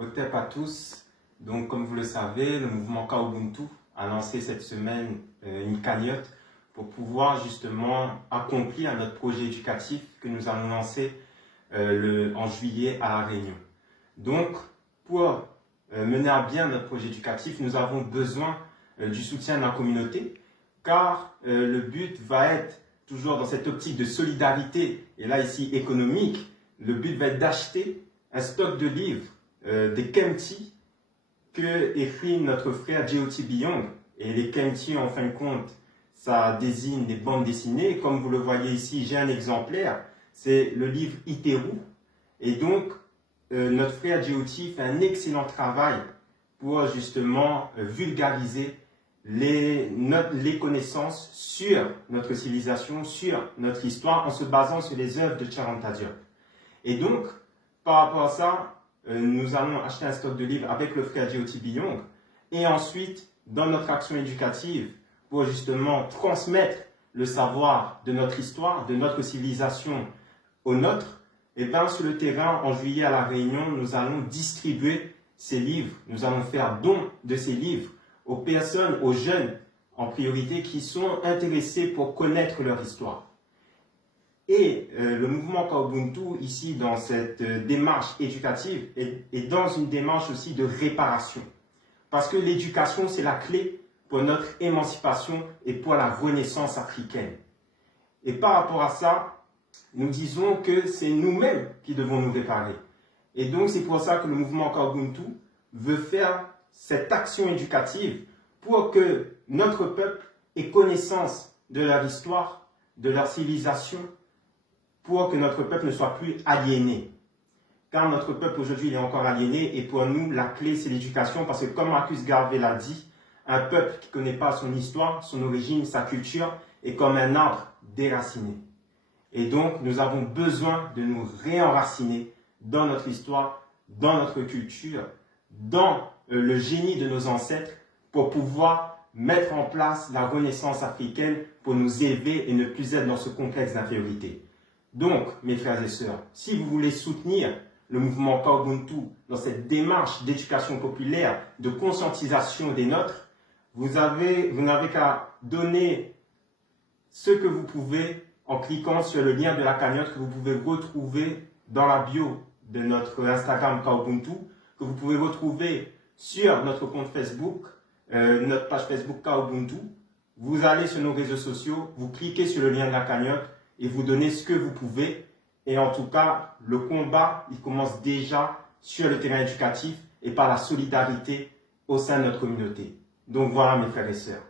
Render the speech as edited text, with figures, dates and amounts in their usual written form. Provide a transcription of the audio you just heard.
Hotep à tous. Donc, comme vous le savez, le mouvement Kaubuntu a lancé cette semaine une cagnotte pour pouvoir justement accomplir notre projet éducatif que nous allons lancer en juillet à La Réunion. Donc, pour mener à bien notre projet éducatif, nous avons besoin du soutien de la communauté, car le but va être toujours dans cette optique de solidarité, et là ici économique, le but va être d'acheter un stock de livres, des Kempty, que écrit notre frère J.O.T. Biyong. Et les Kempty, en fin de compte, ça désigne des bandes dessinées. Comme vous le voyez ici, j'ai un exemplaire, c'est le livre Iteru. Et donc, notre frère J.O.T. fait un excellent travail pour justement vulgariser les connaissances sur notre civilisation, sur notre histoire, en se basant sur les œuvres de Charanta Diop. Et donc, par rapport à ça, nous allons acheter un stock de livres avec le frère J.O.T. Biyong, et ensuite, dans notre action éducative, pour justement transmettre le savoir de notre histoire, de notre civilisation aux nôtres, et bien sur le terrain, en juillet à La Réunion, nous allons distribuer ces livres, nous allons faire don de ces livres aux personnes, aux jeunes en priorité, qui sont intéressés pour connaître leur histoire. Et le mouvement Kaubuntu, ici, dans cette démarche éducative, est dans une démarche aussi de réparation. Parce que l'éducation, c'est la clé pour notre émancipation et pour la renaissance africaine. Et par rapport à ça, nous disons que c'est nous-mêmes qui devons nous réparer. Et donc, c'est pour ça que le mouvement Kaubuntu veut faire cette action éducative pour que notre peuple ait connaissance de leur histoire, de leur civilisation, pour que notre peuple ne soit plus aliéné. Car notre peuple aujourd'hui il est encore aliéné, et pour nous la clé c'est l'éducation, parce que comme Marcus Garvey l'a dit, un peuple qui ne connaît pas son histoire, son origine, sa culture est comme un arbre déraciné. Et donc nous avons besoin de nous réenraciner dans notre histoire, dans notre culture, dans le génie de nos ancêtres, pour pouvoir mettre en place la renaissance africaine, pour nous élever et ne plus être dans ce complexe d'infériorité. Donc, mes frères et sœurs, si vous voulez soutenir le mouvement Kaubuntu dans cette démarche d'éducation populaire, de conscientisation des nôtres, vous n'avez qu'à donner ce que vous pouvez en cliquant sur le lien de la cagnotte que vous pouvez retrouver dans la bio de notre Instagram Kaubuntu, que vous pouvez retrouver sur notre compte Facebook, notre page Facebook Kaubuntu. Vous allez sur nos réseaux sociaux, vous cliquez sur le lien de la cagnotte et vous donnez ce que vous pouvez. Et en tout cas, le combat, il commence déjà sur le terrain éducatif et par la solidarité au sein de notre communauté. Donc voilà, mes frères et sœurs.